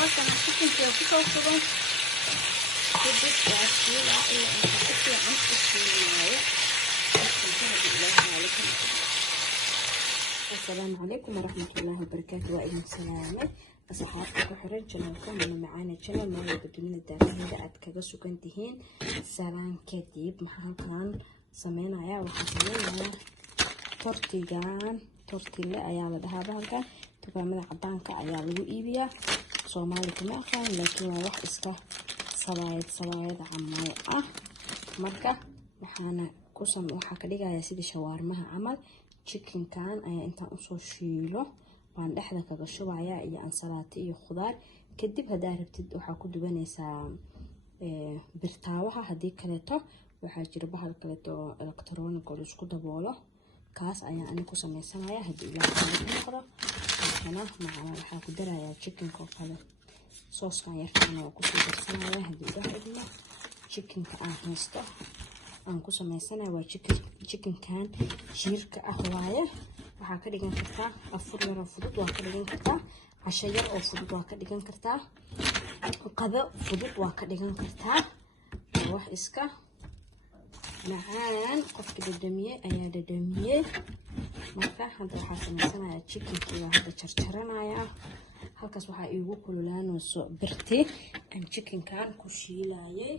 وكان الشكل في كوكبه كده وعسيلة إلا أن تحطي عن الشماعية. السلام عليكم ورحمة الله وبركاته وإلى السلامة أصحابك وحرج جنالكم من معانا جنال ما يقدمين الدافعين دعت كجسو كنتهين سلام كديب محل كان سمينا يا وحسنين torti le ayaa la dhahaa bahalkan dukaamada cadaanka ayaa lagu iibiyaa Soomaali kuma aqaan laakiin waa wax iska sawaayad camal ah marka waxaa ka dhigayaa sida shawarmaha camal chicken kan ayaa intaan usoo shiilo baan dhexda kaga shubayaa iyo ansalaato iyo khudaar kadib hadaa rabtid waxaa ku dubanaysaa birtaawaha hadii kaleeto waxaa jira bahal kaleeto electronic oo isku daboolo kaas ayaan aniga ku sameysanayaa hadii ilaahay noqdo kana macna waxaa ku darayaa chicken ko kale sooskan yarkaan oo ku soo darsanayaa hadii ilaahay chicken ka aan haysto aan ku sameysanayaa waa chicken kan shiirka ah waaye waxaa ka dhigan kartaa afur yar oo fudud waa ka dhigan kartaa casho yar oo fudud waa ka dhigan kartaa qado fudud waa ka dhigan kartaa wax iska macaan qofka dhadhamiyay ayaa dhadhamiyay marka hadda waxaa sameysanayaa chickenkii waa hadda jarjaranayaa halkaas waxaa iigu kululaanayso birti aan chickenkan ku shiilayay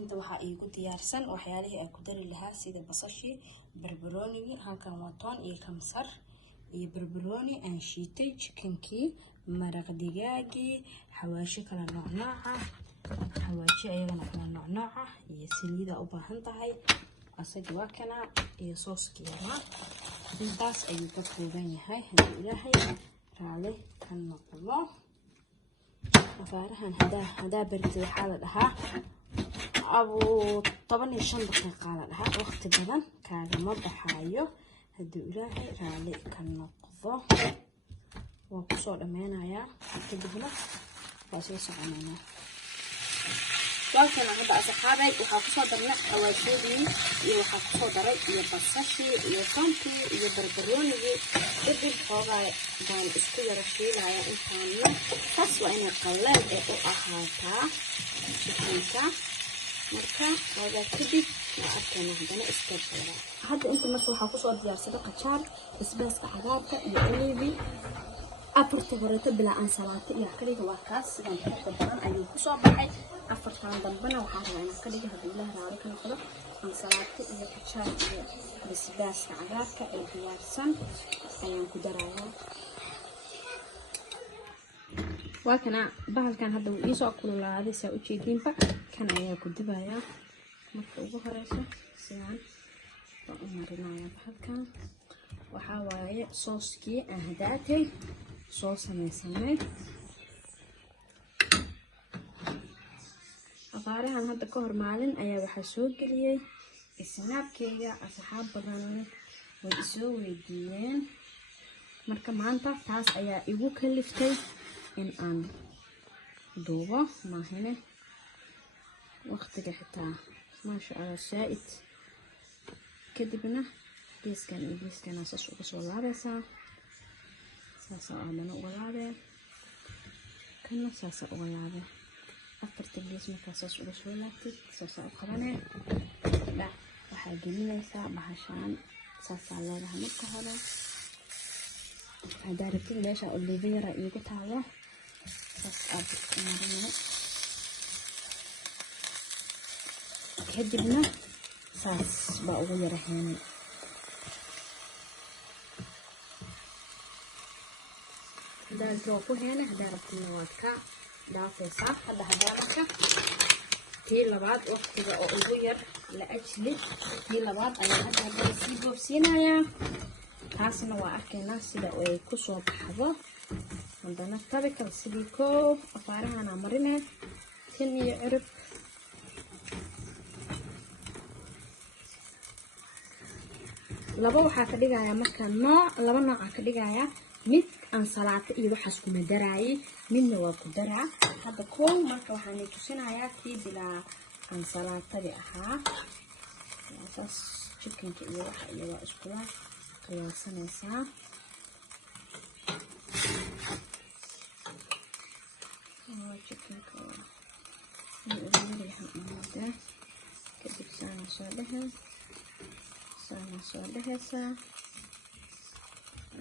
inta waxaa iigu diyaarsan waxyaalihii aan ku dari lahaa sida basashii barbaroonigii halkan waa toon iyo kamsar iyo barbarooni aan shiitay chickenkii maraq digaagii xawaashi kala nooc xawaaji ayagana kala nooc iyo saliida u baahan tahay asaga waa kana iyo sooskii yara intaas ayuu ka kooban yahay hadii ilaahay raali ka noqdo afaarahan hadaa bartid waxaa la dhahaa abu 15 daqiiqo la dhahaa waqti badan kaagama baxaayo hadii ilaahay raali ka noqdo waa ku soo dhameynayaa kadibna waa soo soconaynaa وكان هذا أصحابي وحافظوا درنا حواشيدي وحافظوا دري iyo basashii iyo toontii iyo barbarooni dib xoogaa baan isku yara shiilaya intaan taas waa inay qaleel ee u ahaataa chickenka marka hada kadib waa arkayna hadana iska jira hadda inta marka waxaa ku soo diyaarsaday qajaar isbaaska cagaarka iyo olive afarta horeeto bilaa ansalaato iyo kaliya waa kaas sidaan ku badan ayuu ku soo baxay afartan dambana waxaa rabaa inaan ka dhigo hadii ilaahay raali ka noqdo ansalaato iyo qajaar iyo isbaaska cagaarka ee diyaarsan ayaan ku darayaa waa kana bahalkan hadda uu ii soo kululaaday saa u jeedinba kan ayaa ku dibayaa marka ugu horeyso sidaan waa u marinayaa bahalkan waxaa waaye sooskii aan hadaatay soo sameysanay afaarahan hadda ka hor maalin ayaa waxaa soo geliyay isnaabkeyga asxaab badan way soo weydiiyeen marka maanta taas ayaa igu kaliftay in aan duubo maahane waqtiga xitaa maasha Allah saa'id kadibna geeskan iyo geeskan asaas uga soo laabaysaa saasa aadana uga laabee kana saasa uga laabee afarta gees markaa saas uga soo laabtid saasa u qabanee waxaa gelinaysaa bahashaan saasaa leedahay marka hore hadaa rabtid meesha olive yara iigu taalo saas aad marinay kadibna saas baa ugu yara heenay hadaa ku heenay hadaa rabtidna waad ka dhaafaysaa hadda hadaa marka tii labaad waqtiga oo ugu yar la ajli tii labaad ayaa hadda sii boobsiinayaa taasna waa arkaynaa sida ay ku soo baxdo haddana tabi kale sidii koob afaarahana marinay tin iyo cirib laba waxaa ka dhigayaa marka laba nooc ka dhigayaa mid ansalaato iyo waxaas kuma daraayay midna waa ku daraa hadda koow marka waxaan tusinayaa tii bilaa ansalaatadii ahaa saas chickenka iyo waxa iyo waa isku qiyaasanaysaa chickenka uleeyahay umada kadib saana soo dhehaysaa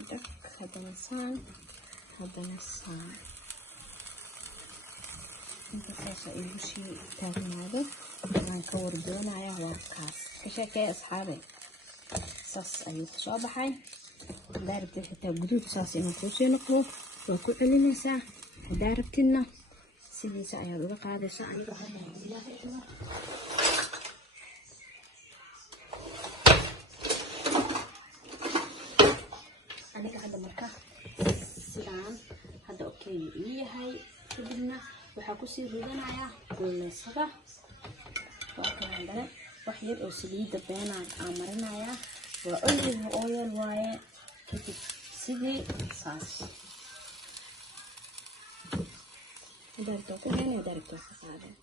dhaq haddana saan inta saasa igu sii taagnaado waan ka wardoonayaa waa kaas ka sheekay asxaabe saas ayuu ku soo baxay hadaa rabtid xitaa guduud saas inuu kuu sii noqdo waa ku celinaysaa hadaa rabtidna sidiisa ayaad uga qaadaysaa aniga hadda marka sidaan hadda okay ii yahay kadibna waxaa kusii ridanayaa guuleysada waa kalaan dale wax yar oo saliida beenaan aan marinayaa waa olive oil waaye kadib sidii saas darto ku heen darto ka qaadeen